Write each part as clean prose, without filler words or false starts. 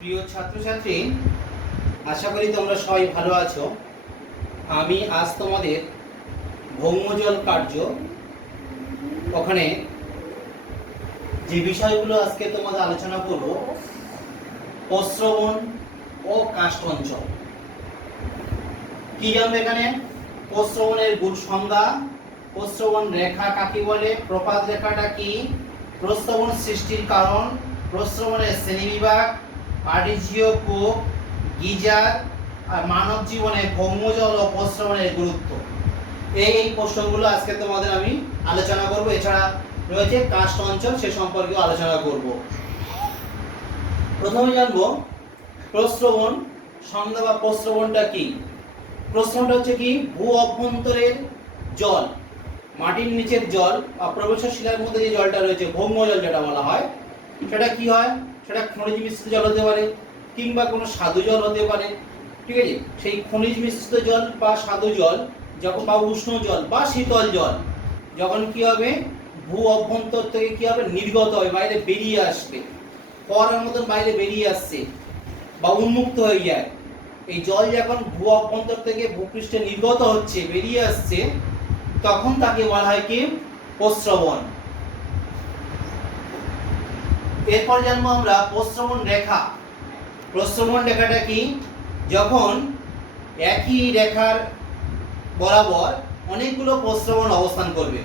প্রিয় ছাত্রছাত্রী, আশা করি তোমরা সবাই ভালো আছো। আমি আজ তোমাদের ভৌমজল কার্য ওখানে যে বিষয়গুলো আজকে তোমাদের আলোচনা করব, প্রস্রবণ ও কাষ্ঠ অঞ্চল। কি জানবে এখানে? প্রস্রবণের গুণ সংজ্ঞা, প্রস্রবণ রেখা কাকে বলে, প্রপাত রেখাটা কি, প্রস্রবণ সৃষ্টির কারণ, প্রস্রবণের শ্রেণীবিভাগ, আর্টেসীয় কূপ, গিজার আর মানব জীবনে ভৌমজল ও প্রস্রবণের গুরুত্ব। এই প্রশ্নগুলো আজকে তোমাদের আমি আলোচনা করব। এছাড়া রয়েছে কাষ্ঠ অঞ্চল, সে সম্পর্কেও আলোচনা করব। প্রথমে জানবো প্রস্রবণ সংজ্ঞা বা প্রস্রবণটা কি। প্রস্রবণটা হচ্ছে কি, ভূ অভ্যন্তরের জল, মাটির নিচের জল বা প্রবেশক শিলার মধ্যে যে জলটা রয়েছে ভৌমজল যেটা বলা হয়, সেটা কি হয়, সেটা খনিজ মিশ্রিত জল হতে পারে কিংবা কোনো স্বাদু জল হতে পারে। ঠিক আছে, সেই খনিজ মিশ্রিত জল বা স্বাদু জল যখন বা উষ্ণ জল বা শীতল জল যখন কি হবে, ভূ অভ্যন্তর থেকে কি হবে, নির্গত হয়, বাইরে বেরিয়ে আসবে, ফোয়ারার মতন বাইরে বেরিয়ে আসছে বা উন্মুক্ত হয়ে যায়। এই জল যখন ভূ অভ্যন্তর থেকে ভূপৃষ্ঠে নির্গত হচ্ছে, বেরিয়ে আসছে, তখন তাকে বলা হয় কি, প্রস্রবণ। এরপর জানবো আমরা প্রস্রবণ রেখা। প্রস্রবণ রেখাটা কি, যখন একই রেখার বরাবর অনেকগুলো প্রস্রবণ অবস্থান করবে,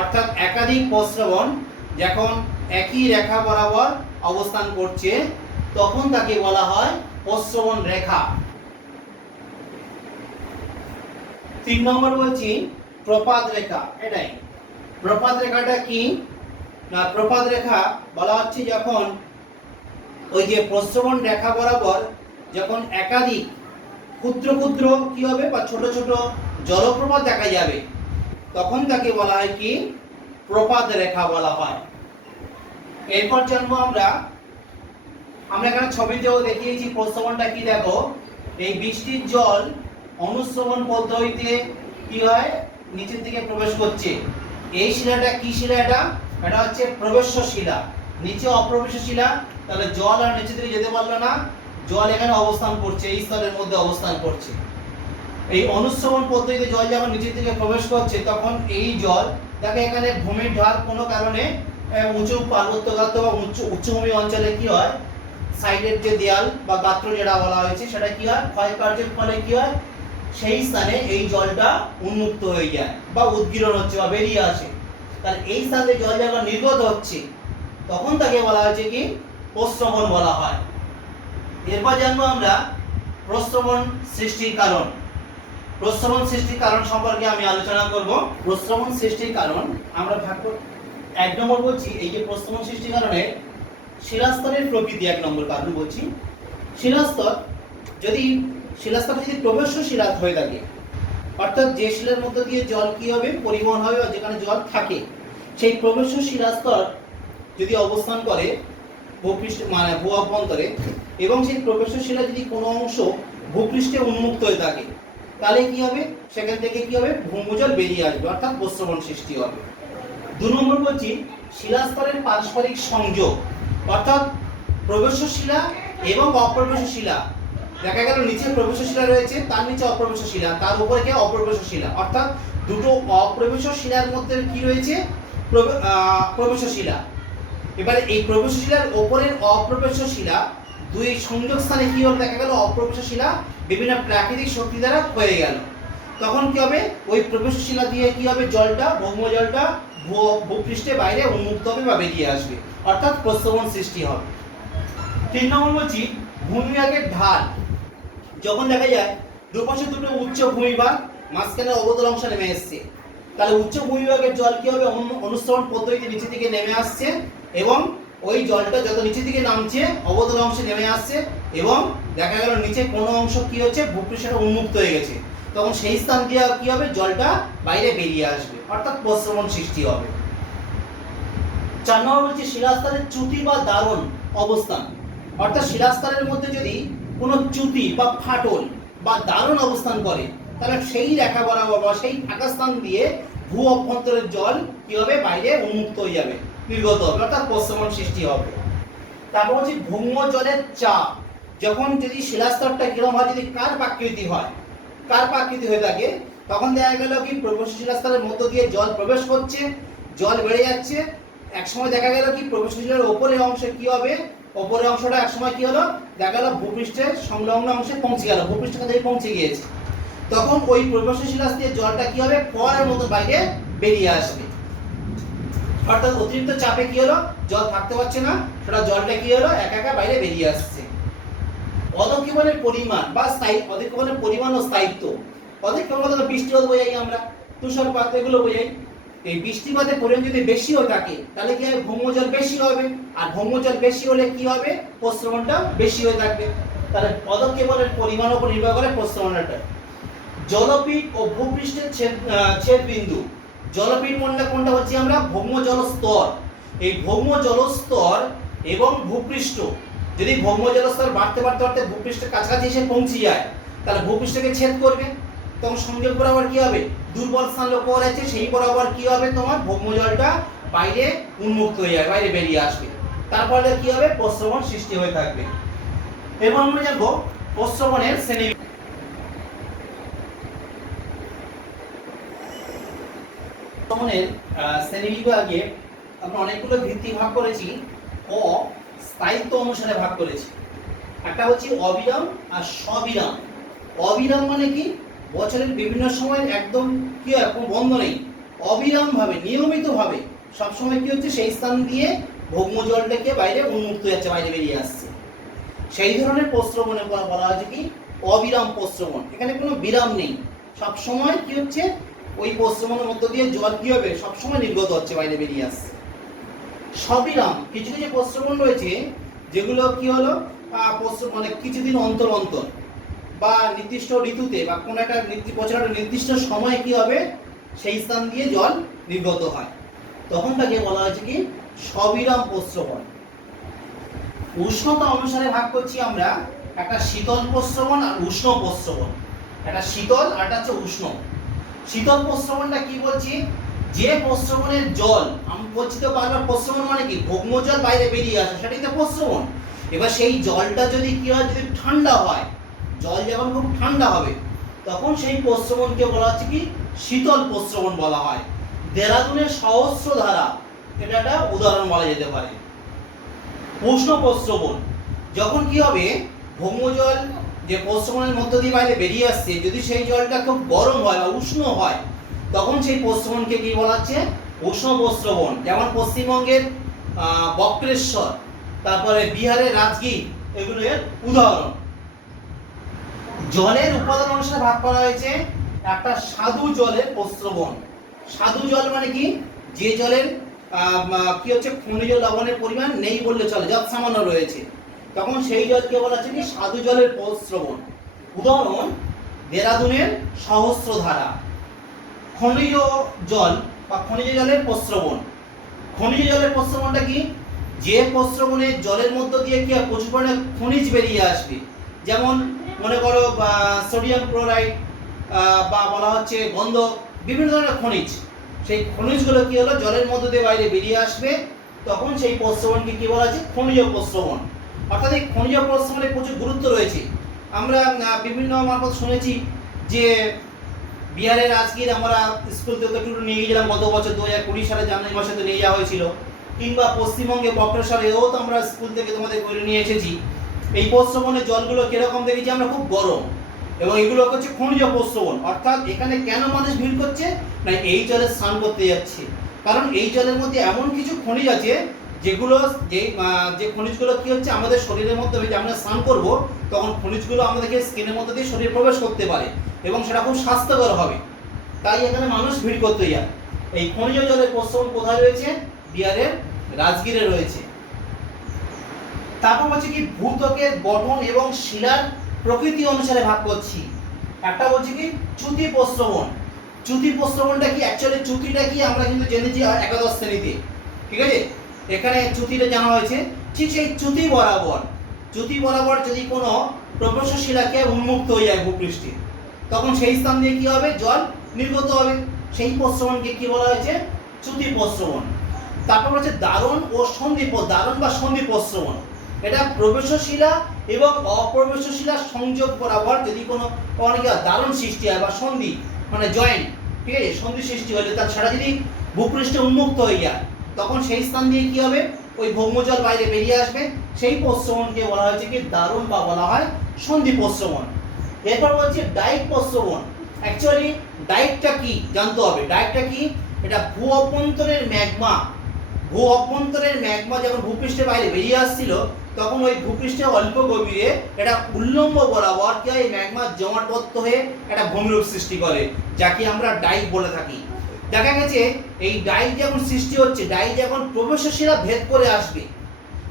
অর্থাৎ একাধিক প্রস্রবণ যখন একই রেখা বরাবর অবস্থান করছে, তখন তাকে বলা হয় প্রস্রবণ রেখা। 3 নম্বর বলছি প্রপাত রেখা। এটাই প্রপাত রেখাটা কি না, প্রপাত রেখা বলা হচ্ছে যখন ওই যে প্রস্রবণ রেখা বরাবর যখন একাধিক ক্ষুদ্র ক্ষুদ্র কি হবে বা ছোট ছোট জলপ্রপাত দেখা যাবে, তখন তাকে বলা হয় কি, প্রপাত রেখা বলা হয়। এরপর জানবো আমরা এখানে ছবিতেও দেখিয়েছি প্রস্রবণটা কি। দেখো, এই বৃষ্টির জল অনুশ্রবণ পদ্ধতিতে কি হয়, নিচের দিকে প্রবেশ করছে। এই শিলাটা কি শিলা? এটা হচ্ছে প্রবেশ্য শিলা, নিচে অপ্রবেশ্য শিলা। তাহলে জল আর নিচে দিকে যেতে পারলো না, জল এখানে অবস্থান করছে, এই স্তরের মধ্যে অবস্থান করছে। এই অনুশ্রবণ পদ্ধতিতে জল যখন নিচের দিকে প্রবেশ করছে, তখন এই জল তাকে এখানে ভূমির ঢাল কোনো কারণে উঁচু পার্বত্যগাত্র বা উচ্চভূমি অঞ্চলে কি হয়, সাইডের যে দেয়াল বা গাত্র যেটা বলা হয়েছে, সেটা কি হয়, ক্ষয়কার্যের ফলে কি হয়, সেই স্থানে এই জলটা উন্মুক্ত হয়ে যায় বা উদ্গীরণ হচ্ছে বা বেরিয়ে আসে। তাহলে এই স্থানে জল যখন নির্গত হচ্ছে, তখন তাকে বলা হচ্ছে কি, প্রস্রবণ বলা হয়। এরপর জানবো আমরা প্রস্রবণ সৃষ্টির কারণ। প্রস্রবণ সৃষ্টির কারণ সম্পর্কে আমি আলোচনা করব। প্রস্রবণ সৃষ্টির কারণ আমরা ভাগ করব। 1 নম্বর বলছি, এই যে প্রস্রবণ সৃষ্টির কারণে শিলাস্তরের প্রকৃতি। 1 নম্বর কারণ বলছি, শিলাস্তর যদি প্রবেশ্য শিলা হয়ে থাকে, অর্থাৎ যে শিলার মধ্যে দিয়ে জল কি হবে, পরিবহন হবে বা যেখানে জল থাকে, সেই প্রবেশ্য শিলাস্তর যদি অবস্থান করে ভূপৃষ্ঠে মানে ভূ অভ্যন্তরে, এবং সেই প্রবেশ্য শিলা যদি কোনো অংশ ভূপৃষ্ঠে উন্মুক্ত হয়ে থাকে, তাহলে কি হবে, সেখান থেকে কি হবে, ভৌমজল বেরিয়ে আসবে, অর্থাৎ প্রস্রবণ সৃষ্টি হবে। 2 নম্বর বলছি শিলাস্তরের পারস্পরিক সংযোগ, অর্থাৎ প্রবেশ্য শিলা এবং অপ্রবেশ্য শিলা। দেখা গেল নিচে প্রবেশ্য শিলা রয়েছে, তার নিচে অপ্রবেশ্য শিলা, তার উপরে কি অপ্রবেশ্য শিলা, অর্থাৎ দুটো অপ্রবেশ্য শিলার মধ্যে কি রয়েছে, প্রবেশ্য শিলা। এবারে এই প্রবেশ্য শিলার উপরের অপ্রবেশ্য শিলা দুই সংযোগ স্থানে কি হবে, দেখা গেল অপ্রবেশ্য শিলা বিভিন্ন প্রাকৃতিক শক্তি দ্বারা হয়ে গেল, তখন কি হবে, ওই প্রবেশ্য শিলা দিয়ে কি হবে, জলটা ভৌমজলটা ভূপৃষ্ঠে বাইরে উন্মুক্ত হবে বা বেরিয়ে আসবে, অর্থাৎ প্রস্রবণ সৃষ্টি হবে। 3 নম্বর বলছি ভূমিভাগের ঢাল। যখন দেখা যায় দুপাশে দুটো উচ্চ ভূমিভাগ, মাঝখানে অবতল অংশ নেমে এসছে, তাহলে উচ্চ ভূমিভাগের জল কি হবে, অনুশ্রবণ পদ্ধতিতে নিচের দিকে নেমে আসছে, এবং ওই জলটা যত নিচের দিকে নামছে অবতল অংশে নেমে আসছে, এবং দেখা গেল নিচে কোনো অংশ কি হচ্ছে, ভূপৃষ্ঠটা উন্মুক্ত হয়ে গেছে, তখন সেই স্থান দিয়ে কি হবে, জলটা বাইরে বেরিয়ে আসবে, অর্থাৎ প্রস্রবণ সৃষ্টি হবে। 4 নম্বর বলছি শিলাস্তরের চ্যুতি বা দারণ অবস্থান, অর্থাৎ শিলাস্তরের মধ্যে যদি কোনো চ্যুতি বা ফাটল বা দারণ অবস্থান করে, তাহলে সেই রেখা বরাবর বা সেই ফাঁকা স্থান দিয়ে ভূ অভ্যন্তরের জল কি হবে, বাইরে উন্মুক্ত হয়ে যাবে, নির্গত হবে, অর্থাৎ প্রস্রবণ সৃষ্টি হবে। তারপর হচ্ছে ভৌমজলের চাপ। যখন যদি শিলাস্তরটা কিরকম হয়, যদি কার প্রাকৃতি হয়, কার প্রাকৃতি হয়ে থাকে, তখন দেখা গেল কি প্রবেশ শিলাস্তরের মধ্য দিয়ে জল প্রবেশ করছে, জল বেড়ে যাচ্ছে। এক সময় দেখা গেল কি প্রবেশ শিলার উপরের অংশে কি হবে, উপরের অংশটা এক সময় কি হলো, দেখা গেল ভূপৃষ্ঠের সংলগ্ন অংশে পৌঁছে গেল, ভূপৃষ্ঠের কাছে পৌঁছে গিয়েছে। তখন ওই প্রবেশ শিলা দিয়ে জলটা কি হবে, ফোয়ারার মতো বাইরে বেরিয়ে আসবে। অর্থাৎ অতিরিক্ত চাপে কি হলো, জল থাকতে পারছে না, সেটা জলটা কি হলো একা একা বাইরে বেরিয়ে আসছে। অধঃক্ষেপণের পরিমাণ বা স্থায়ী, অধঃক্ষেপণের পরিমাণ ও স্থায়িত্ব। অধঃক্ষেপণ বলতে বৃষ্টিপাত বোঝাই আমরা, তুষারপাত এগুলো বোঝাই। এই বৃষ্টিপাতের পরিমাণ যদি বেশি হয়ে থাকে তাহলে কি হবে, ভৌমজল বেশি হবে, আর ভৌমজল বেশি হলে কি হবে, প্রস্রবণটা বেশি হয়ে থাকবে। তাহলে অধঃক্ষেপণের পরিমাণের উপর নির্ভর করে প্রস্রবণটা। জলপীঠ ও ভূপৃষ্ঠের ছেদ বিন্দু। জলপীঠ মন্ডল কোনটা হচ্ছে আমরা, ভৌম জলস্তর। এই ভৌম জলস্তর এবং ভূপৃষ্ঠ, যদি ভৌম জলস্তর বাড়তে বাড়তে বাড়তে ভূপৃষ্ঠের কাছাকাছি এসে পৌঁছে যায়, তাহলে ভূপৃষ্ঠকে ছেদ করবে, তখন সংযোগ বরাবর কি হবে, দুর্বল স্থান লক্ষ্য করা যাচ্ছে, সেই বরাবর কি হবে, তোমার ভৌম জলটা বাইরে উন্মুক্ত হয়ে যাবে, বাইরে বেরিয়ে আসবে। তারপরে কি হবে, প্রস্রবণ সৃষ্টি হয়ে থাকবে। এবং আমরা জানবো প্রস্রবণের শ্রেণী। প্রস্রবণের শ্রেণীবিভাগে আমরা অনেকগুলো ভিত্তি ভাগ করেছি ও স্থায়িত্ব অনুসারে ভাগ করেছি। একটা হচ্ছে অবিরাম আর সবিরাম। অবিরাম মানে কি, বছরের বিভিন্ন সময় একদম কি হয়, কোনো বন্ধ নেই, অবিরাম ভাবে নিয়মিত ভাবে সবসময় কি হচ্ছে, সেই স্থান দিয়ে ভৌম জলটাকে বাইরে উন্মুক্ত যাচ্ছে, বাইরে বেরিয়ে আসছে, সেই ধরনের প্রস্রবণে বলা হচ্ছে কি অবিরাম প্রস্রবণ। এখানে কোনো বিরাম নেই, সব সময় কি হচ্ছে, ওই প্রস্রবণের মধ্য দিয়ে জল কি হবে, সবসময় নির্গত হচ্ছে, বাইরে বেরিয়ে আসছে। সবিরাম কিছু কিছু প্রস্রবণ রয়েছে যেগুলো কি হলো, মানে কিছুদিন অন্তর অন্তর বা নির্দিষ্ট ঋতুতে বা কোনো একটা বছরের নির্দিষ্ট সময়ে কি হবে, সেই স্থান দিয়ে জল নির্গত হয়, তখন তাকে বলা হয়েছে কি সবিরাম প্রস্রবণ। উষ্ণতা অনুসারে ভাগ করছি আমরা, একটা শীতল প্রস্রবণ আর উষ্ণ প্রস্রবণ। একটা শীতল আর একটা হচ্ছে উষ্ণ। শীতল প্রস্রবণটা কি বলছি, যে প্রস্রবণের জল, আমি বলছি তো বারবার, প্রস্রবণ মানে কি ভৌম জল বাইরে বেরিয়ে আসে, সেটাই তো প্রস্রবণ। এবার সেই জলটা যদি কি হয়, যদি ঠান্ডা হয়, জল যখন খুব ঠান্ডা হবে, তখন সেই প্রস্রবণকে বলা হচ্ছে কি শীতল প্রস্রবণ বলা হয়। দেরাদুনের সহস্রধারা, এটা একটা উদাহরণ বলা যেতে পারে। উষ্ণ প্রস্রবণ, যখন কি হবে, ভৌম জল যে প্রস্রবণের মধ্য দিয়ে বাইরে বেরিয়ে আসছে, যদি সেই জলটা খুব গরম হয় বা উষ্ণ হয়, তখন সেই প্রস্রবণকে কি বলা হচ্ছে, উষ্ণ প্রস্রবণ। যেমন পশ্চিমবঙ্গের বক্রেশ্বর, তারপরে বিহারের রাজগীর, এগুলো এর উদাহরণ। জলের উপাদান অনুসারে ভাগ করা হয়েছে, একটা স্বাদু জলের প্রস্রবণ। স্বাদু জল মানে কি, যে জলের কি হচ্ছে, খনিজ লবণের পরিমাণ নেই বললে চলে, যত সামান্য রয়েছে, তখন সেই জলকে বলা হচ্ছে কি স্বাদু জলের প্রস্রবণ। উদাহরণ দেরাদুনের সহস্রধারা। খনিজ জল বা খনিজ জলের প্রস্রবণ। খনিজ জলের প্রস্রবণটা কি, যে প্রস্রবণে জলের মধ্য দিয়ে কি প্রচুর পরিমাণে খনিজ বেরিয়ে আসবে, যেমন মনে করো সোডিয়াম ক্লোরাইড বা বলা হচ্ছে গন্ধক, বিভিন্ন ধরনের খনিজ, সেই খনিজগুলো কি হলো জলের মধ্য দিয়ে বাইরে বেরিয়ে আসবে, তখন সেই প্রস্রবণকে কি বলা হচ্ছে, খনিজ প্রস্রবণ। অর্থাৎ এই খনিজ প্রস্রবণের প্রচুর গুরুত্ব রয়েছে। আমরা বিভিন্ন মারফত শুনেছি যে বিহারের রাজগীর আমরা স্কুল থেকে ট্যুর নিয়ে গেছিলাম গত বছর 2020 সালে জানুয়ারি মাসে তো নিয়ে যাওয়া হয়েছিল, কিংবা পশ্চিমবঙ্গে বক্রেশ্বরেও তো আমরা স্কুল থেকে তোমাদের করে নিয়ে এসেছি। এই প্রস্রবণের জলগুলো কিরকম দেখেছি আমরা, খুব গরম, এবং এগুলো হচ্ছে খনিজ প্রস্রবণ। অর্থাৎ এখানে কেন মানুষ ভিড় করছে না, এই জলে স্নান করতে যাচ্ছে, কারণ এই জলের মধ্যে এমন কিছু খনিজ আছে যেগুলো যে খনিজগুলো কি হচ্ছে আমাদের শরীরের মধ্যে, যে আমরা স্নান করব তখন খনিজগুলো আমাদেরকে স্কিনের মধ্যে দিয়ে শরীরে প্রবেশ করতে পারে এবং সেটা খুব স্বাস্থ্যকর হবে, তাই এখানে মানুষ ভিড় করতে যায়। এই খনিজ জলের প্রস্রবণ কোথায় রয়েছে, বিহারের রাজগীরে রয়েছে। তারপর হচ্ছে কি ভূত্বকের গঠন এবং শিলার প্রকৃতি অনুসারে ভাগ করছি। একটা বলছি কি চ্যুতি প্রস্রবণ। চ্যুতি প্রস্রবণটা কি, অ্যাকচুয়ালি চ্যুতিটা কি আমরা কিন্তু জেনেছি একাদশ শ্রেণীতে, ঠিক আছে, এখানে চ্যুতিটা জানা হয়েছে। ঠিক সেই চ্যুতি বরাবর যদি কোনো প্রবেশ শিলাকে উন্মুক্ত হয়ে যায় ভূপৃষ্ঠে, তখন সেই স্থান দিয়ে কি হবে, জল নির্গত হবে, সেই প্রস্রবণকে কি বলা হয়েছে, চ্যুতি প্রস্রবণ। তারপর হচ্ছে দারণ ও সন্ধি, দারণ বা সন্ধি প্রস্রবণ। এটা প্রবেশশিলা এবং অপ্রবেশশিলা সংযোগ বরাবর যদি কোনো দারুণ সৃষ্টি হয় বা সন্ধি মানে জয়েন্ট, ঠিক আছে, সন্ধি সৃষ্টি হলে তার সেটা যদি ভূপৃষ্ঠে উন্মুক্ত হয়ে যায় তখন সেই স্থান দিয়ে কি হবে, ওই ভৌমজল বাইরে বেরিয়ে আসবে। সেই প্রস্রবণকে বলা হয়েছে কি দারুণ বা বলা হয় সন্ধি প্রস্রবণ। এরপর বলছে ডাইক প্রস্রবণ। অ্যাকচুয়ালি ডাইকটা কি জানতে হবে। ডাইকটা কি? এটা ভূ অভ্যন্তরের ম্যাগমা যখন ভূপৃষ্ঠের বাইরে বেরিয়ে আসছিল তখন ওই ভূপৃষ্ঠে অল্প গভীরে এটা উল্লম্ব বরাবর কি হয়, ম্যাগমা জমাটবদ্ধ হয়ে একটা ভূমিরূপ সৃষ্টি করে, যাকে আমরা ডাইক বলে থাকি। দেখা গেছে এই ডাইক যখন সৃষ্টি হচ্ছে, ডাইক যখন প্রবেশশিলা ভেদ করে আসবে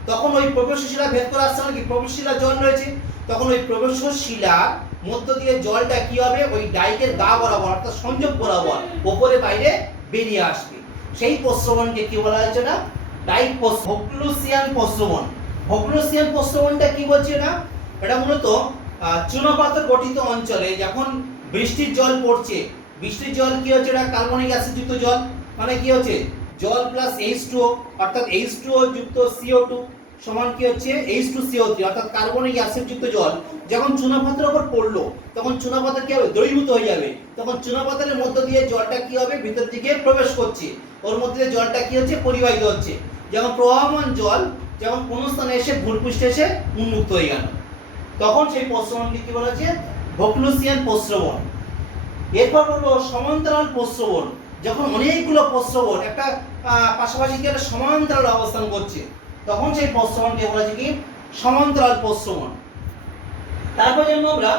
তখন ওই প্রবেশশিলা ভেদ করে আসছে নাকি প্রবেশশিলা জল রয়েছে, তখন ওই প্রবেশশিলার মধ্য দিয়ে জলটা কি হবে, ওই ডাইকের গা বরাবর অর্থাৎ সংযোগ বরাবর ওপরে বাইরে বেরিয়ে আসবে। সেই প্রস্রবণকে কি বলা হয়েছে না, ডাইক ভোক্লুসিয়ান প্রস্রবণ। ভোক্লুসিয়ান প্রস্রবণটা কি বলছে না, এটা মূলত চুনাপাথর গঠিত অঞ্চলে যখন বৃষ্টির জল পড়ছে, বৃষ্টির জল কি হচ্ছে, এটা কার্বনিক অ্যাসিড যুক্ত জল, মানে কি হচ্ছে জল প্লাস H2O অর্থাৎ H2O যুক্ত CO2 সমান কি হচ্ছে H2CO3 অর্থাৎ কার্বনিক অ্যাসিড যুক্ত জল যখন চুনাপাথরের উপর পড়লো তখন চুনাপাথর কি হবে, দ্রবীভূত হয়ে যাবে। তখন চুনাপাথরের মধ্য দিয়ে জলটা কি হবে, ভিতর দিকে প্রবেশ করছে, ওর মধ্যে দিয়ে জলটা কি হচ্ছে, পরিবাহিত হচ্ছে। যেমন প্রবাহমান জল যখন কোনো স্থানে এসে ভূপৃষ্ঠে এসে উন্মুক্ত হয়ে গেল তখন সেই প্রস্রবণকে কি বলা হচ্ছে, ভোক্লুসিয়ান প্রস্রবণ। এরপর বলবো সমান্তরাল প্রস্রবণ। যখন অনেকগুলো প্রস্রবণ একটা পাশাপাশি কি একটা সমান্তরাল অবস্থান করছে তখন সেই প্রস্রবণকে বলা হচ্ছে কি সমান্তরাল প্রস্রবণ। তারপর জানবো আমরা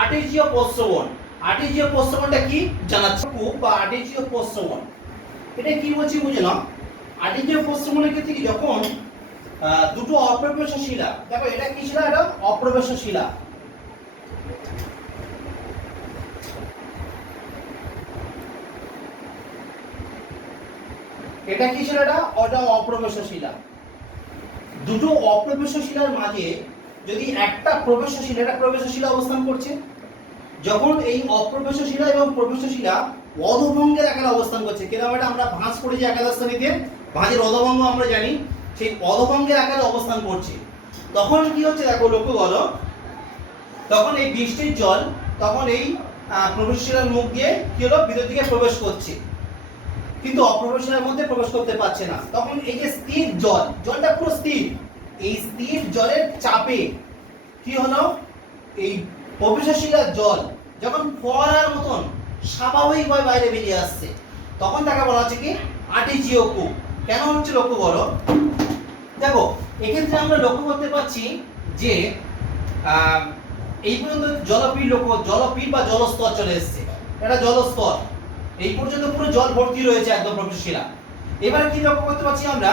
আর্টেজীয় প্রস্রবণ। আর্টেজীয় প্রস্রবণটা কি জানাচ্ছি বা আর্টেজীয় প্রস্রবণ এটা কি বলছি বুঝে নাও। আর্টেজীয় প্রস্রবণের ক্ষেত্রে কি যখন দুটো অপ্রবেশ শিলা, দেখো এটা কি শিলা, এটা অপ্রবেশ শিলা, এটা কি ছিল, এটা অপ্রবেশ শিলা। দুটো অপ্রবেশ শিলার মাঝে যদি একটা প্রবেশ শিলা, এটা প্রবেশ শিলা অবস্থান করছে, যখন এই অপ্রবেশ শিলা এবং প্রবেশ শিলা অধভঙ্গের আকারে অবস্থান করছে, কিরকম এটা আমরা ভাঁজ পড়েছি একাদশ শ্রেণীতে, ভাঁজের অধভঙ্গ আমরা জানি, সেই অধভঙ্গের আকারে অবস্থান করছে তখন কি হচ্ছে দেখো লক্ষ্য করো, তখন এই বৃষ্টির জল তখন এই প্রবেশ শিলার মুখ দিয়ে কি হলো, ভিতর দিকে প্রবেশ করছে কিন্তু অপ্রবেশের মধ্যে প্রবেশ করতে পারছে না। তখন এই যে স্থির জল, জলটা পুরো স্থির, এই স্থির জলের চাপে কি হলো, এই প্রবেশশিলার জল যখন ফোয়ারার মতন স্বাভাবিকভাবে বাইরে বেরিয়ে আসছে তখন তাকে বলা হচ্ছে কি আর্টেজীয় কূপ। কেন হচ্ছে লক্ষ্য করো, দেখো এক্ষেত্রে আমরা লক্ষ্য করতে পারছি যে এই পর্যন্ত জলপীঠ বা জলস্তর চলে এসেছে, এটা জলস্তর এই পর্যন্ত পুরো জল ভর্তি রয়েছে একদম প্রবেশশিলা। এবারে কি লক্ষ্য করতে পারছি আমরা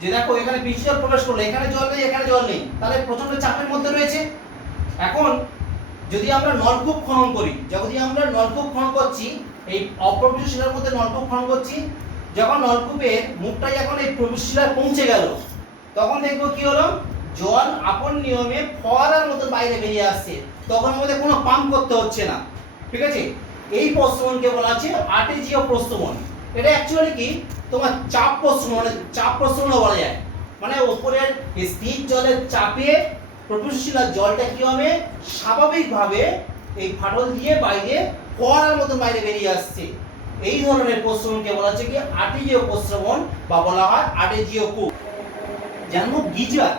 যে দেখো এখানে বৃষ্টি জল প্রবেশ করলো, এখানে জল নেই, এখানে জল নেই, তাহলে প্রচন্ড চাপের মধ্যে রয়েছে। এখন যদি আমরা নলকূপ খনন করি, যদি আমরা নলকূপ খনন করছি এই অপ্রবেশ শিলার মধ্যে নলকূপ খনন করছি, যখন নলকূপের মুখটা যখন এই প্রবেশ শিলায় পৌঁছে গেল তখন দেখবো কি হলো, জল আপন নিয়মে ফোয়ারার মতো বাইরে বেরিয়ে আসছে, তখন আমাদের কোনো পাম্প করতে হচ্ছে না, ঠিক আছে। এই প্রস্রবণকে বলা আছে আর্টেজীয় প্রস্রবণ। এটা অ্যাকচুয়ালি কি তোমার চাপ প্রস্রবণ বলা যায়, মানে উপরের স্থির জলের চাপে প্রবেশশিলার জলটা কি হবে, স্বাভাবিকভাবে এই ফাটল দিয়ে বাইরে ফোয়ারার মতো বাইরে বেরিয়ে আসছে। এই ধরনের প্রস্রবণকে বলা হচ্ছে কি আর্টেজীয় প্রস্রবণ বা বলা হয় আর্টেজীয় কূপ। জানবো গিজার।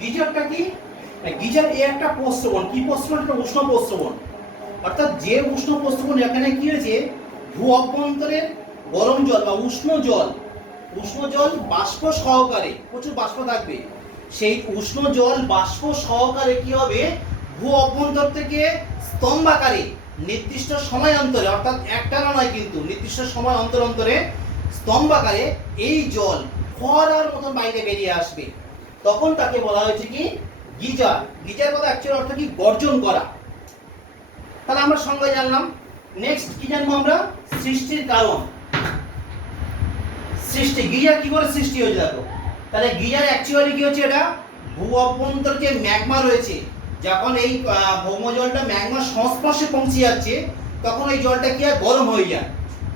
গিজারটা কি, গিজার এই একটা প্রস্রবণ, কি প্রস্রবণ, একটা উষ্ণ প্রস্রবণ, অর্থাৎ যে উষ্ণ প্রস্রবণ এখানে কি হয়েছে, ভূ অভ্যন্তরের গরম জল বা উষ্ণ জল বাষ্প সহকারে, প্রচুর বাষ্প থাকবে, সেই উষ্ণ জল বাষ্প সহকারে কি হবে, ভূ অভ্যন্তর থেকে স্তম্ভাকারে নির্দিষ্ট সময় অন্তরে, অর্থাৎ একটানা নয় কিন্তু নির্দিষ্ট সময় অন্তরে স্তম্ভাকারে এই জল ফোয়ারার মতন বাইরে বেরিয়ে আসবে, তখন তাকে বলা হয়েছে কি গিজার। গিজার কথা অ্যাকচুয়াল অর্থ কি গর্জন করা। তাহলে আমরা সংজ্ঞা জানলাম। নেক্সট কি জানবো আমরা, সৃষ্টির কারণ। সৃষ্টি, গিজার কি করে সৃষ্টি হয়েছে দেখো, তাহলে গিজার অ্যাকচুয়ালি কি হচ্ছে, এটা ভূ অভ্যন্তর যে ম্যাগমা রয়েছে, যখন এই ভৌমজলটা ম্যাগমার সংস্পর্শে পৌঁছে যাচ্ছে তখন এই জলটা কি হয়, গরম হয়ে যায়।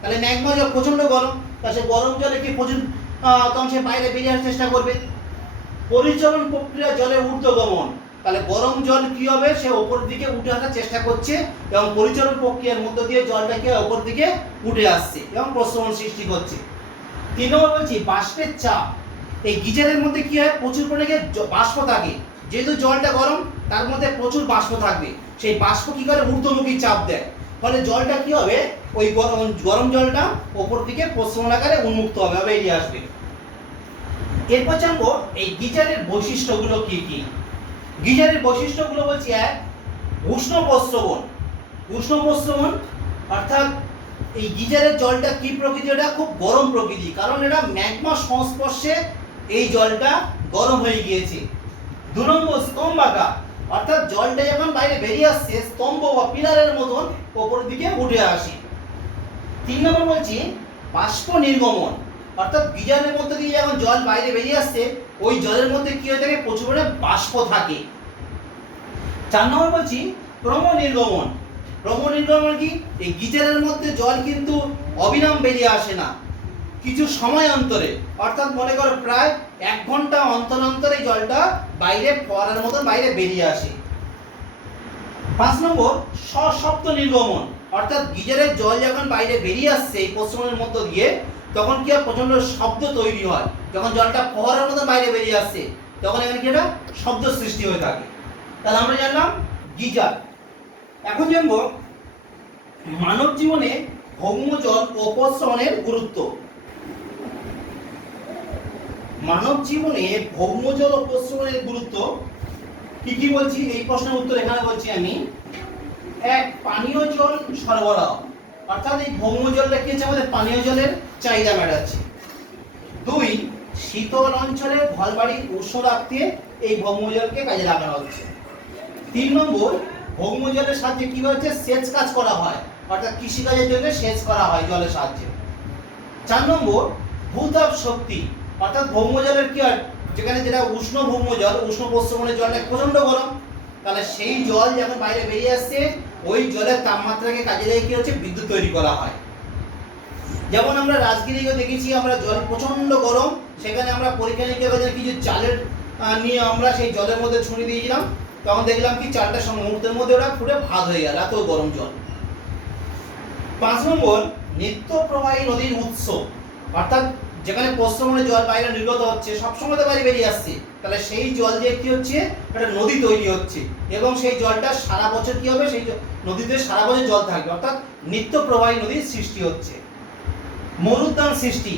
তাহলে ম্যাগমা জল প্রচন্ড গরম, তা সে গরম জলে কি প্রচুর তখন সে বাইরে বেরিয়ে আসার চেষ্টা করবে, পরিচলন প্রক্রিয়া জলের ঊর্ধ্বগমন, তাহলে গরম জল কি হবে, সে ওপর দিকে উঠে আসার চেষ্টা করছে এবং পরিচলন প্রক্রিয়ার মধ্য দিয়ে জলটা কি ওপর দিকে উঠে আসছে এবং প্রস্রবণ সৃষ্টি করছে। 3 নম্বর বলছি বাষ্পের চাপ। এই গিজারের মধ্যে কি হয়, প্রচুর পরিমাণে বাষ্প থাকে, যেহেতু জলটা গরম তার মধ্যে প্রচুর বাষ্প থাকবে, সেই বাষ্প কি করে ঊর্ধ্বমুখী চাপ দেয়, ফলে জলটা কি হবে, ওই গরম জলটা ওপর দিকে প্রস্রবণ আকারে উন্মুক্ত হবে, বেরিয়ে আসবে। এরপর জানবো এই গিজারের বৈশিষ্ট্যগুলো কি কি। গিজারের বৈশিষ্ট্যগুলো বলছি, এক, উষ্ণ প্রস্রবণ। উষ্ণ প্রস্রবণ অর্থাৎ এই গিজারের জলটা কি প্রকৃতি, এটা খুব গরম প্রকৃতি, কারণ এটা ম্যাগমা সংস্পর্শে এই জলটা গরম হয়ে গিয়েছে। 2 নম্বর স্তম্ভাকার, অর্থাৎ জলটা যখন বাইরে বেরিয়ে আসছে স্তম্ভ বা পিলারের মতন উপরের দিকে উঠে আসে। 3 নম্বর বলছি বাষ্প নির্গমন, অর্থাৎ গিজারের মধ্যে দিয়ে যখন জল বাইরে বেরিয়ে আসছে ওই জলের মধ্যে কি হয়ে থাকে, প্রচুর পরিমাণে বাষ্প থাকে। 4 নম্বর বলছি ক্রম নির্গমন। ক্রম নির্গমন কি, এই গিজারের মধ্যে জল কিন্তু অবিরাম বেরিয়ে আসে না, কিছু সময় অন্তরে, অর্থাৎ মনে করো প্রায় 1 ঘন্টা অন্তর অন্তরে জলটা বাইরে ফোয়ারার মতন বাইরে বেরিয়ে আসে। 5 নম্বর সশব্দ নির্গমন, অর্থাৎ গিজারের জল যখন বাইরে বেরিয়ে আসছে এই প্রস্রবণের মধ্য দিয়ে তখন কি হয়, প্রচন্ড শব্দ তৈরি হয়, যখন জলটা ফোয়ারার মতন বাইরে বেরিয়ে আসছে তখন এখানে কি একটা শব্দ সৃষ্টি হয়ে থাকে। তাহলে আমরা জানলাম গিজার। এখন জানবো মানব জীবনে ভৌম জল ও প্রস্রবণের গুরুত্ব। মানব জীবনে ভৌম জল ও প্রস্রবণের গুরুত্ব কি কি বলছি, এই প্রশ্নের উত্তর এখানে বলছি আমি। 1, পানীয় জল সরবরাহ, অর্থাৎ এই ভৌম জলটা কি হচ্ছে, আমাদের পানীয় জলের চাহিদা মেটাচ্ছে। 2, শীতল অঞ্চলে ঘরবাড়ি উষ্ণ রাখতে এই ভৌম জলকে কাজে লাগানো হচ্ছে। 3 নম্বর ভৌম জলের সাহায্যে কি হচ্ছে, সেচ কাজ করা হয়, অর্থাৎ কৃষিকাজের জন্য সেচ করা হয় জলের সাহায্যে। 4 নম্বর ভূতাপ শক্তি, অর্থাৎ ভৌম জলের কি হয়, যেখানে যেটা উষ্ণ ভৌম জল, উষ্ণ প্রস্রবণের জলটা প্রচন্ড গরম, তাহলে সেই জল যখন বাইরে বেরিয়ে আসছে ওই জলের তাপমাত্রাকে কাজে লাগিয়ে কি হচ্ছে, বিদ্যুৎ তৈরি করা হয়। যেমন আমরা রাজগিরিও দেখেছি, আমরা জল প্রচন্ড গরম, সেখানে আমরা পরীক্ষা নিরীক্ষা করে কিছু চালের নিয়ে আমরা সেই জলের মধ্যে ছুঁড়ে দিয়েছিলাম, তখন দেখলাম কি চালটা মুহূর্তের মধ্যে ওটা পুরো ভাত হয়ে গেল, এত গরম জল। 5 নম্বর নিত্য প্রবাহী নদীর উৎস, অর্থাৎ যেখানে প্রস্রবণে জল বাইরে নির্গত হচ্ছে সবসময় তো বাইরে বেরিয়ে আসছে, তাহলে সেই জল দিয়ে কি হচ্ছে, একটা নদী তৈরি হচ্ছে এবং সেই জলটা সারা বছর কি হবে, সেই নদীতে সারা বছর জল থাকবে, অর্থাৎ নিত্য প্রবাহী নদীর সৃষ্টি হচ্ছে। মরুদ্যান সৃষ্টি,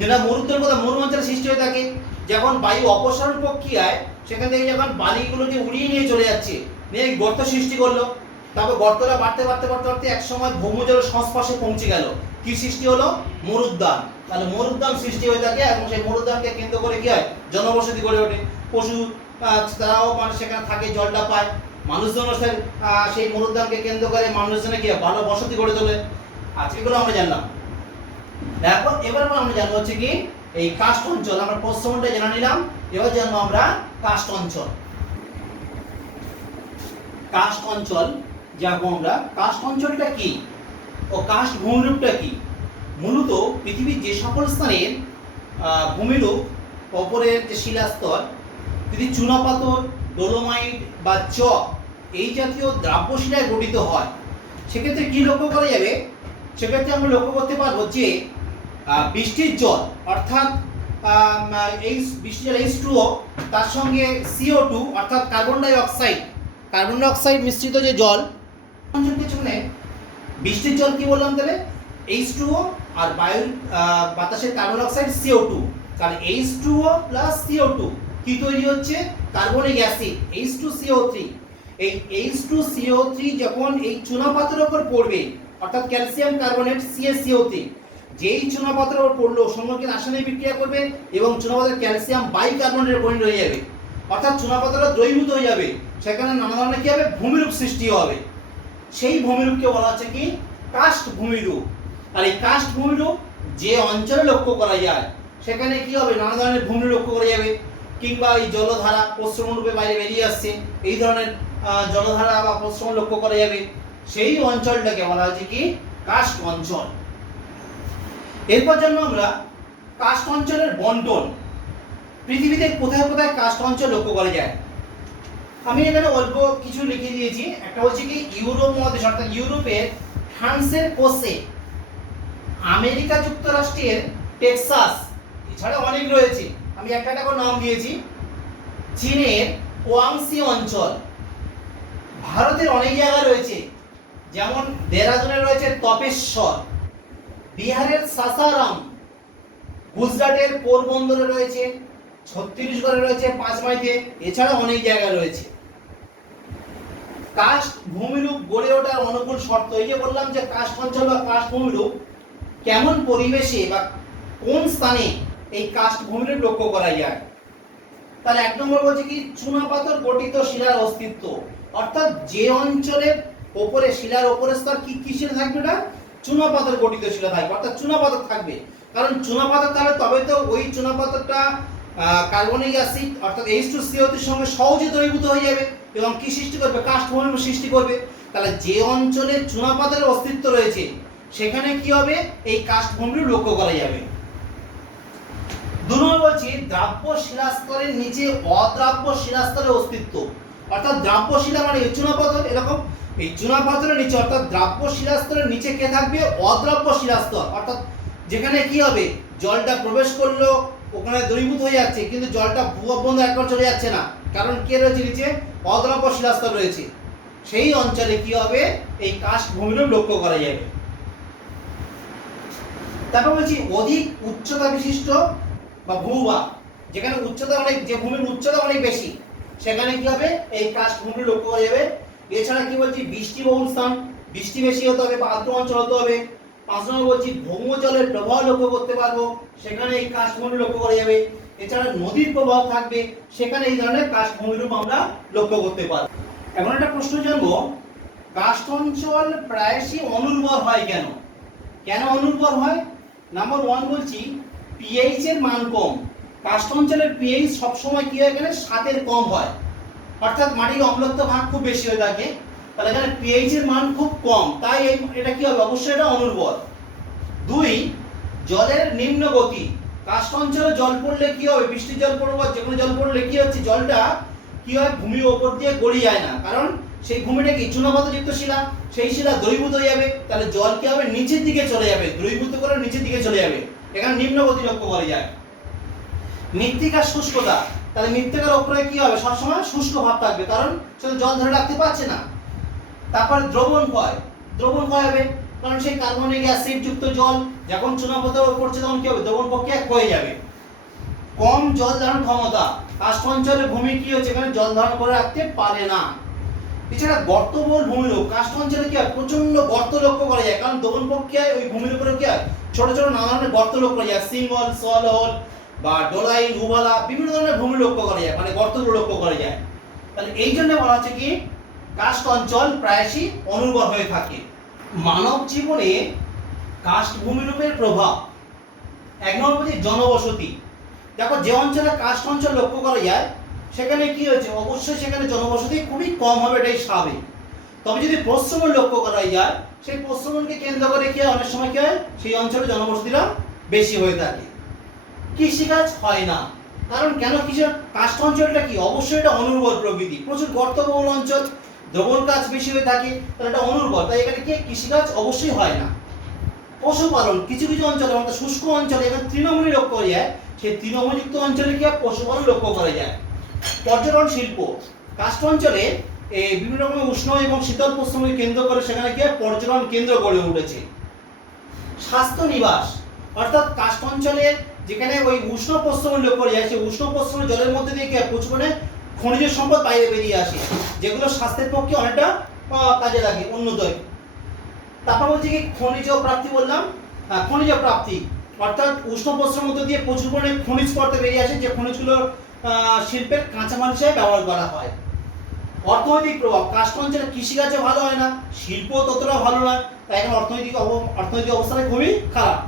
যেটা মরুদ্যান কথা মরু অঞ্চলে সৃষ্টি হয়ে থাকে, যখন বায়ু অপসারণ প্রক্রিয়ায় সেখান থেকে যখন বালিগুলোকে উড়িয়ে নিয়ে চলে যাচ্ছে, নিয়ে গর্ত সৃষ্টি করলো, তারপর গর্তটা বাড়তে বাড়তে বাড়তে বাড়তে এক সময় ভৌমজলের সংস্পর্শে পৌঁছে গেল, কি সৃষ্টি হলো, মরুদ্যান। তাহলে মরুদ্যান সৃষ্টি হয়ে থাকে এবং সেই মরুদ্যানকে কেন্দ্র করে কি হয়, জনবসতি গড়ে ওঠে, পশু তারাও মানুষ সেখানে থাকে, জলটা পায়, মানুষজন সেই মরুদ্যানকে কেন্দ্র করে মানুষজনে কি ভালো বসতি গড়ে তোলে। আচ্ছা, এগুলো আমরা জানলাম। এখন এবার আমরা জানবো হচ্ছে কি এই কাস্ট অঞ্চল, আমরা প্রশ্নটা জেনে নিলাম, এবার জানবো আমরা কাস্ট অঞ্চল। কাস্ট অঞ্চল জানবো আমরা, কাস্ট অঞ্চলটা কি ও কাস্ট ভূমিরূপটা কি। মূলত পৃথিবীর যে সকল স্থানের ভূমিরূপ ওপরের যে শিলাস্তর যদি চুনাপাথর, ডোলোমাইট বা চক এই জাতীয় দ্রাব্য শিলায় গঠিত হয়, সেক্ষেত্রে কি লক্ষ্য করা যাবে, সেক্ষেত্রে আমরা লক্ষ্য করতে পারবো যে বৃষ্টির জল, অর্থাৎ এই বৃষ্টির জল H2O, তার সঙ্গে CO2 অর্থাৎ কার্বন ডাই অক্সাইড মিশ্রিত যে জল, মানে বৃষ্টির জল কি বললাম তাহলে H2O আর বায়ুর বাতাসের কার্বন অক্সাইড CO2, তাহলে H2O প্লাস CO2 কি তৈরি হচ্ছে, কার্বনিক অ্যাসিড H2CO3। এই H2CO3 যখন এই চুনাপাথরের উপর পড়বে, অর্থাৎ ক্যালসিয়াম কার্বনেট CaCO3, যেই চুনাপাথরের উপর পড়লো সংযোগের রাসায়নিক বিক্রিয়া করবে এবং চুনাপাথরের ক্যালসিয়াম বাইকার্বনেটে পরিণত হয়ে যাবে, অর্থাৎ চুনাপাথরটা দ্রবীভূত হয়ে যাবে, সেখানে নানা ধরনের কি হবে, ভূমিরূপ সৃষ্টি হবে। সেই ভূমিরূপকে বলা হচ্ছে কি কাস্ট ভূমিরূপ। আর এই কাস্ট ভূমিরূপ যে অঞ্চলে লক্ষ্য করা যায় সেখানে কি হবে, নানা ধরনের ভূমিরূপ লক্ষ্য করা যাবে, কিংবা এই জলধারা প্রস্রবণ রূপে বাইরে বেরিয়ে আসছে, এই ধরনের জলধারা বা প্রস্রবণ লক্ষ্য করা যাবে, সেই অঞ্চলটাকে বলা হচ্ছে কি কাস্ট অঞ্চল। এরপর জন্য আমরা কাস্ট অঞ্চলের বন্টন। পৃথিবীতে কোথায় কোথায় কাস্ট অঞ্চল লক্ষ্য করা যায়? আমি এখানে অল্প কিছু লিখে দিয়েছি। একটা হচ্ছে কি ইউরোপ মহাদেশ অর্থাৎ ইউরোপের ফ্রান্সের কোসে, আমেরিকা যুক্তরাষ্ট্রের টেক্সাস, এছাড়া অনেক রয়েছে, আমি একটা একটা করে নাম দিয়েছি। চীনের কোয়াংসি অঞ্চল, ভারতের অনেক জায়গা রয়েছে, যেমন দেহরাদুনে রয়েছে তপেশ্বর, বিহারের সাসারাম, গুজরাটের পোরবন্দরে রয়েছে, ছত্তিশগড়ে রয়েছে পাঁচমাইতে, এছাড়া অনেক জায়গা রয়েছে। কাস্ট ভূমিরূপ গড়ে ওঠার অনুকূল শর্ত, এই যে বললাম যে কাস্ট অঞ্চল বা কাস্ট ভূমিরূপ কেমন পরিবেশে বা কোন স্থানে এই কাস্ট ভূমিরূপ লক্ষ্য করা যায়। তাহলে এক নম্বর বলছে কি চুনাপাথর গঠিত শিলার অস্তিত্ব, অর্থাৎ যে অঞ্চলের উপরে শিলার উপরের স্তর কি কিসের থাকবে, না চুনাপাথর গঠিত শিলা থাকবে, অর্থাৎ চুনাপাথর থাকবে। কারণ চুনাপাথর তাহলে তবে তো ওই চুনাপাথরটা কার্বনিক অ্যাসিড অর্থাৎ H2CO2 এর সঙ্গে সহজে দ্রবীভূত হয়ে যাবে এবং কি সৃষ্টি করবে, কাস্ট ভূমিরূপ সৃষ্টি করবে। তাহলে যে অঞ্চলে চুনাপাথরের অস্তিত্ব রয়েছে সেখানে কি হবে, এই কাস্ট ভূমিরূপ লক্ষ্য করা যাবে। দুই নম্বর বলছি দ্রাব্য শিলাস্তরের নিচে অদ্রাব্য শিলাস্তরের অস্তিত্ব, অর্থাৎ দ্রাব্য শিলা মানে চুনাপাথর, এরকম এই চুনাপাথরের নিচে অর্থাৎ দ্রাব্য শিলাস্তরের নিচে কে থাকবে, অদ্রাব্য শিলাস্তর, অর্থাৎ যেখানে কি হবে জলটা প্রবেশ করলো ওখানে দ্রবীভূত হয়ে যাচ্ছে কিন্তু জলটা ভূগর্ভস্থ একবার চলে যাচ্ছে না, কারণ কে রয়েছে নিচে, অদ্রাব্য শিলাস্তর রয়েছে। সেই অঞ্চলে কি হবে, এই কাস্ট ভূমিরূপ লক্ষ্য করা যাবে। তারপর বলছি অধিক উচ্চতা বিশিষ্ট বা ভূভাগ, যেখানে উচ্চতা অনেক, যে ভূমির উচ্চতা অনেক বেশি সেখানে কি হবে, এই কাস্ট ভূমিরূপ লক্ষ্য করা যাবে। এছাড়া কি বলছি বৃষ্টিবহুল স্থান, বৃষ্টি বেশি হতে হবে বা আর্দ্র অঞ্চল হতে হবে। 5 নম্বর বলছি ভৌম জলের প্রবাহ লক্ষ্য করতে পারবো, সেখানে এই কাস্ট ভূমিরূপ লক্ষ্য করা যাবে। এছাড়া নদীর প্রবাহ থাকবে, সেখানে এই ধরনের কাস্ট ভূমিরূপ আমরা লক্ষ্য করতে পারবো। এখন একটা প্রশ্ন জানবো, কাস্ট অঞ্চল প্রায়শই অনুর্বর হয় কেন? কেন অনুর্বর হয়? নাম্বার 1 বলছি পিএইচ এর মান কম, কাস্ট অঞ্চলের পিএইচ সবসময় কি হয়, এখানে 7 এর কম হয়, অর্থাৎ মাটির অম্লত্ব ভাগ খুব বেশি হয়ে থাকে। তাহলে এখানে পিএইচ এর মান খুব কম, তাই এটা কি হবে, অবশ্যই এটা অনুর্বর। 2 জলের নিম্ন গতি, কাস্ট অঞ্চলে জল পড়লে কি হবে, বৃষ্টির জল পড়বে বা যেকোনো জল পড়লে কি হচ্ছে, জলটা কি হয় ভূমির উপর দিয়ে গড়িয়ে যায় না, কারণ সেই ভূমিটা কি চুনাপাথরযুক্ত শিলা, সেই শিলা দ্রবীভূত হয়ে যাবে, তাহলে জল কি হবে নিচের দিকে চলে যাবে, দ্রবীভূত করে নিচের দিকে চলে যাবে, এখানে নিম্ন গতি লক্ষ্য করা যায়। মৃত্তিকার শুষ্কতা, তাহলে মৃত্তিকার উপরে কি হবে, সবসময় শুষ্ক ভাব থাকবে, কারণ সেটা জল ধরে রাখতে পারছে না। তারপর দ্রবণ ক্ষয়, দ্রবণ ক্ষয় হবে, কারণ সেই কার্বনিক অ্যাসিড যুক্ত জল যখন চুনাপাথরের উপর পড়ছে তখন কি হবে, দ্রবণ প্রক্রিয়া ক্ষয়ে যাবে। কম জল ধারণ ক্ষমতা, কাস্ট অঞ্চলের ভূমি কি হচ্ছে, এখানে জল ধারণ করে রাখতে পারে না। এছাড়া গর্তবহুল ভূমিরূপ, কাস্ট অঞ্চলে কি হয় প্রচন্ড গর্ত লক্ষ্য করা যায়, কারণ দ্রবণ প্রক্রিয়ায় ওই ভূমির উপরে কি হয় ছোট ছোট নানা ধরনের গর্ত লক্ষ্য করা যায়, সিঙ্গল সল হোল বা ডোলাইন উভালা বিভিন্ন ধরনের ভূমি লক্ষ্য করা যায়, মানে গর্তগুলো লক্ষ্য করা যায়। তাহলে এই জন্য বলা হচ্ছে কি কাস্ট অঞ্চল প্রায়শই অনুর্বর হয়ে থাকে। মানব জীবনে কাস্ট ভূমিরূপের প্রভাব, 1 নম্বর বলছি জনবসতি। দেখো যে অঞ্চলে কাস্ট অঞ্চল লক্ষ্য করা যায় সেখানে কি হয়েছে, অবশ্যই সেখানে জনবসতি খুবই কম হবে, এটাই স্বাভাবিক। তবে যদি প্রশ্রবণ লক্ষ্য করা যায়, সেই প্রশ্রবণকে কেন্দ্র করে কি অনেক সময় কি হয়, সেই অঞ্চলে জনবসতিটা বেশি হয়ে থাকে। কৃষিকাজ হয় না, কারণ কেন কৃষি, কাস্ট অঞ্চলটা কি অবশ্যই এটা অনুর্বর প্রকৃতি, প্রচুর গর্তবহুল অঞ্চল, দ্রবণ কাজ বেশি হয়ে থাকে, তাহলে এটা অনুর্বর, তাই এখানে কি কৃষিকাজ অবশ্যই হয় না। পশুপালন, কিছু কিছু অঞ্চলে আমাদের শুষ্ক অঞ্চলে এখানে তৃণভূমি লক্ষ্য করা যায়, সেই তৃণভূমিযুক্ত অঞ্চলে কি পশুপালন লক্ষ্য করা যায়। পর্যটন শিল্প, কাস্ট অঞ্চলে বিভিন্ন রকমের উষ্ণ এবং শীতল প্রস্রবণকে কেন্দ্র করে সেখানে কি পর্যটন কেন্দ্র গড়ে উঠেছে। স্বাস্থ্য নিবাস, অর্থাৎ কাস্ট অঞ্চলে যেখানে ওই উষ্ণ প্রস্রবণ লক্ষ্য করা যায়, সেই উষ্ণ প্রস্রবণ জলের মধ্যে দিয়ে কি প্রচুর পরিমাণে খনিজ সম্পদ বাইরে বেরিয়ে আসে, যেগুলো স্বাস্থ্যের পক্ষে অনেকটা কাজে লাগে, উন্নত হয়। তারপর বলছি কি খনিজ প্রাপ্তি, বললাম খনিজ প্রাপ্তি, অর্থাৎ উষ্ণ প্রস্রবণের মধ্যে দিয়ে প্রচুর পরিমাণে খনিজ পদার্থ বেরিয়ে আসে, যে খনিজগুলো শিল্পের কাঁচামাল হিসেবে ব্যবহার করা হয়। অর্থনৈতিক প্রভাব, কাস্ট অঞ্চলে কৃষিকাজে ভালো হয় না, শিল্প ততটা ভালো নয়, তাই এখন অর্থনৈতিক অবস্থা খুবই খারাপ।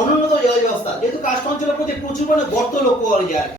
অনুন্নত জল ব্যবস্থা, যেহেতু কাস্ট অঞ্চলের প্রতি প্রচুর পরিমাণে গর্ত লক্ষ্য করা যায়।